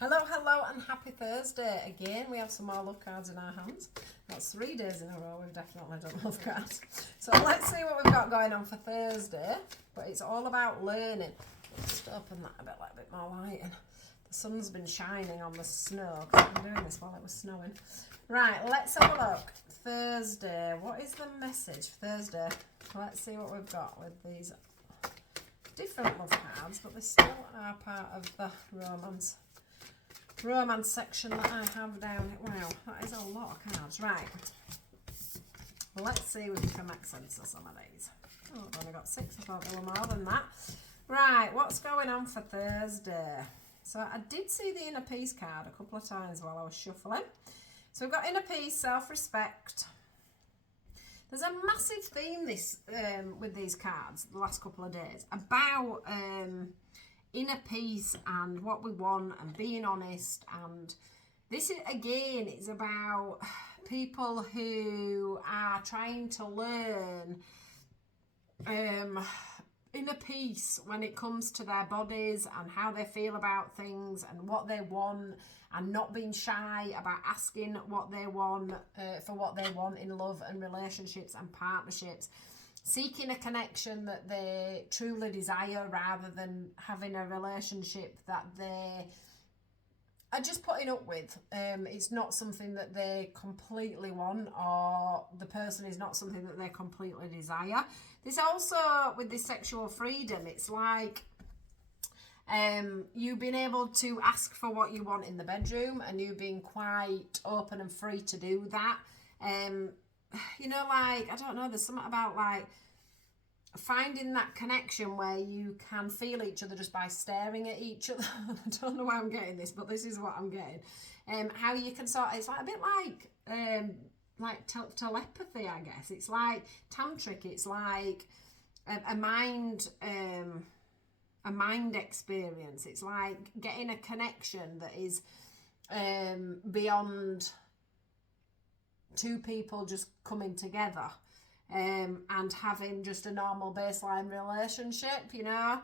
Hello, hello, and happy Thursday. Again, we have some more love cards in our hands. That's 3 days in a row we've definitely done love cards. So let's see what we've got going on for Thursday. But it's all about learning. Just open that a bit, let a bit more light in. The sun's been shining on the snow because I've been doing this while it was snowing. Right, let's have a look. Thursday. What is the message for Thursday? Let's see what we've got with these different love cards, but they still are part of the romance section that I have down. Wow, that is a lot of cards. Right, let's see if we can make sense of some of these. Oh, I've only got 6. I thought there were more than that. Right, what's going on for Thursday? So I did see the inner peace card a couple of times while I was shuffling. So we've got inner peace, self-respect. There's a massive theme with these cards the last couple of days about inner peace and what we want and being honest. And this is, again, it's about people who are trying to learn inner peace when it comes to their bodies and how they feel about things and what they want, and not being shy about asking what they want for what they want in love and relationships and partnerships. Seeking a connection that they truly desire rather than having a relationship that they are just putting up with. It's not something that they completely want, or the person is not something that they completely desire. This also, with this sexual freedom, it's like you being able to ask for what you want in the bedroom, and you being quite open and free to do that. You know, like, I don't know, there's something about like finding that connection where you can feel each other just by staring at each other. I don't know why I'm getting this, but this is what I'm getting. How you can sort of, it's like a bit like telepathy, I guess. It's like tantric. It's like a mind experience. It's like getting a connection that is beyond two people just coming together and having just a normal baseline relationship, you know.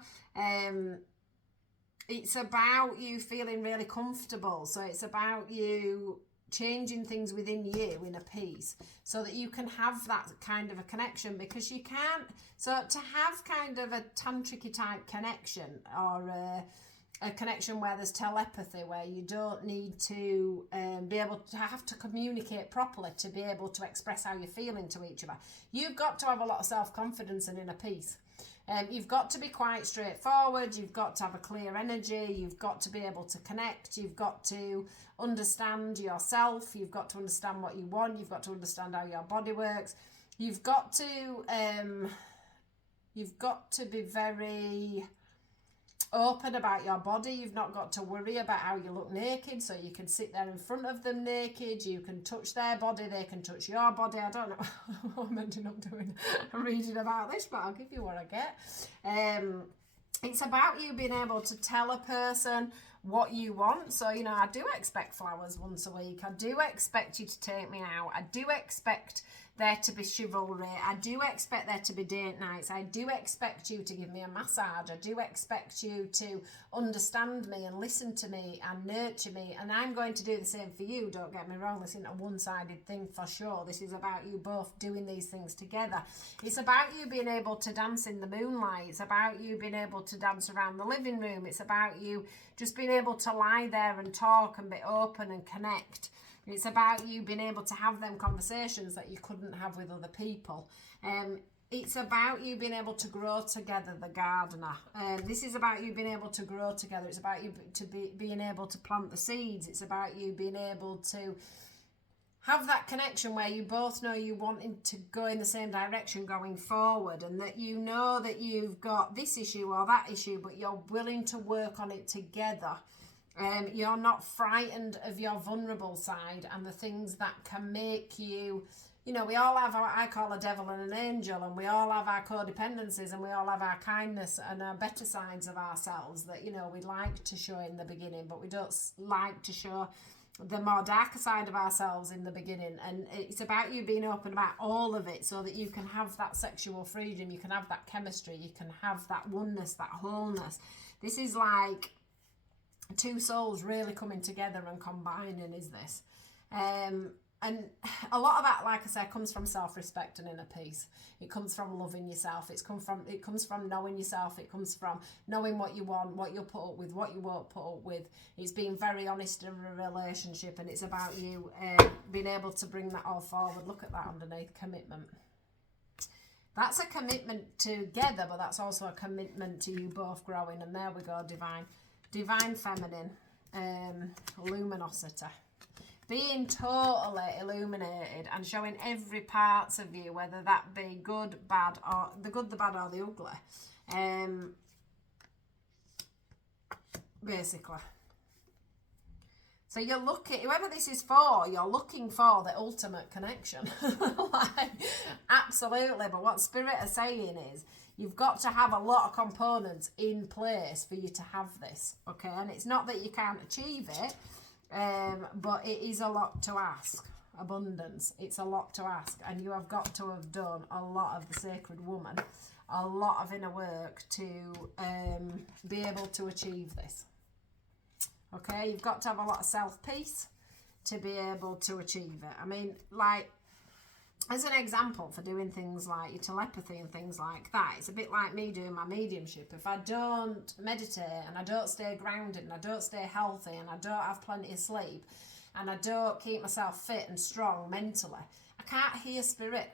It's about you feeling really comfortable. So it's about you changing things within you in a piece so that you can have that kind of a connection, because you can't. So to have kind of a tantric type connection, or a connection where there's telepathy, where you don't need to be able to have to communicate properly to be able to express how you're feeling to each other, you've got to have a lot of self-confidence and inner peace. You've got to be quite straightforward. You've got to have a clear energy. You've got to be able to connect. You've got to understand yourself. You've got to understand what you want. You've got to understand how your body works. You've got to be very open about your body. You've not got to worry about how you look naked, so you can sit there in front of them naked. You can touch their body, they can touch your body. I don't know what I'm ending up doing reading about this, but I'll give you what I get. It's about you being able to tell a person what you want. So, you know, I do expect flowers once a week. I do expect you to take me out. I do expect there to be chivalry. I do expect there to be date nights. I do expect you to give me a massage. I do expect you to understand me and listen to me and nurture me. And I'm going to do the same for you. Don't get me wrong. This isn't a one-sided thing for sure. This is about you both doing these things together. It's about you being able to dance in the moonlight. It's about you being able to dance around the living room. It's about you just being able to lie there and talk and be open and connect. It's about you being able to have them conversations that you couldn't have with other people. It's about you being able to grow together, the gardener. This is about you being able to grow together. It's about you being able to plant the seeds. It's about you being able to have that connection where you both know you wanting to go in the same direction going forward, and that you know that you've got this issue or that issue, but you're willing to work on it together. You're not frightened of your vulnerable side and the things that can make you, you know, we all have what I call a devil and an angel, and we all have our codependencies, and we all have our kindness and our better sides of ourselves that, you know, we like to show in the beginning, but we don't like to show the more darker side of ourselves in the beginning. And it's about you being open about all of it so that you can have that sexual freedom, you can have that chemistry, you can have that oneness, that wholeness. This is like two souls really coming together and combining is this. And a lot of that, like I said, comes from self-respect and inner peace. It comes from loving yourself. It comes from knowing yourself. It comes from knowing what you want, what you'll put up with, what you won't put up with. It's being very honest in a relationship, and it's about you being able to bring that all forward. Look at that underneath, commitment. That's a commitment together, but that's also a commitment to you both growing. And there we go, divine feminine, luminosity. Being totally illuminated and showing every part of you, whether that be good, bad, or the good, the bad, or the ugly. Basically. So you're looking, whoever this is for, you're looking for the ultimate connection. Like, absolutely. But what Spirit are saying is, you've got to have a lot of components in place for you to have this. Okay? And it's not that you can't achieve it. But it is a lot to ask. Abundance, it's a lot to ask, and you have got to have done a lot of the sacred woman, a lot of inner work to be able to achieve this. Okay, you've got to have a lot of self-peace to be able to achieve it. I mean, like, as an example for doing things like your telepathy and things like that, it's a bit like me doing my mediumship. If I don't meditate and I don't stay grounded and I don't stay healthy and I don't have plenty of sleep and I don't keep myself fit and strong mentally, I can't hear spirit.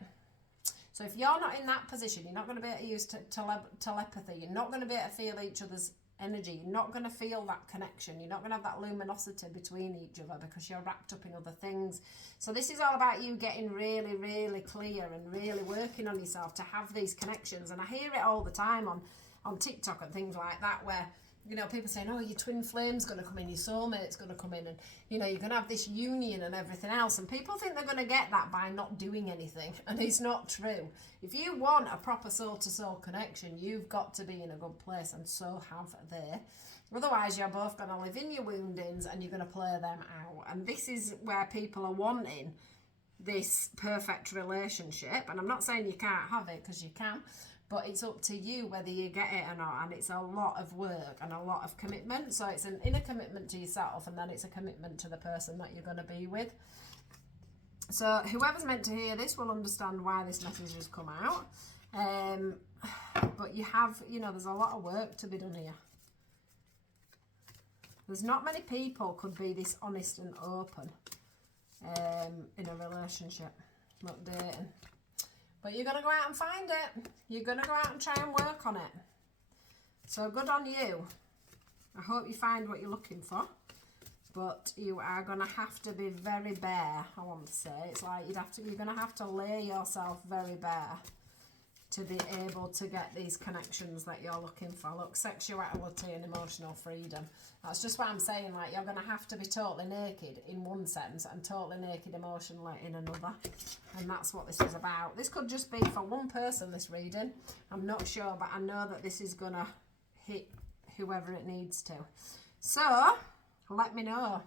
So if you're not in that position, you're not going to be able to use telepathy. You're not going to be able to feel each other's energy. You're not going to feel that connection. You're not going to have that luminosity between each other because you're wrapped up in other things. So this is all about you getting really, really clear and really working on yourself to have these connections. And I hear it all the time on TikTok and things like that, where, you know, people saying, oh, your twin flame's going to come in, your soulmate's going to come in, and, you know, you're going to have this union and everything else. And people think they're going to get that by not doing anything. And it's not true. If you want a proper soul-to-soul connection, you've got to be in a good place, and so have they. Otherwise, you're both going to live in your woundings and you're going to play them out. And this is where people are wanting this perfect relationship. And I'm not saying you can't have it, because you can. But it's up to you whether you get it or not. And it's a lot of work and a lot of commitment. So it's an inner commitment to yourself, and then it's a commitment to the person that you're going to be with. So whoever's meant to hear this will understand why this message has come out. But you have, you know, there's a lot of work to be done here. There's not many people could be this honest and open in a relationship, not dating. But you're going to go out and find it. You're going to go out and try and work on it. So good on you. I hope you find what you're looking for. But you are going to have to be very bare, I want to say. It's like you're going to have to lay yourself very bare to be able to get these connections that you're looking for. Look, sexuality and emotional freedom. That's just what I'm saying. Like, you're going to have to be totally naked in one sense and totally naked emotionally in another. And that's what this is about. This could just be for one person, this reading. I'm not sure, but I know that this is going to hit whoever it needs to. So, let me know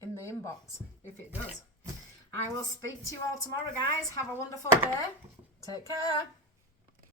in the inbox if it does. I will speak to you all tomorrow, guys. Have a wonderful day. Take care.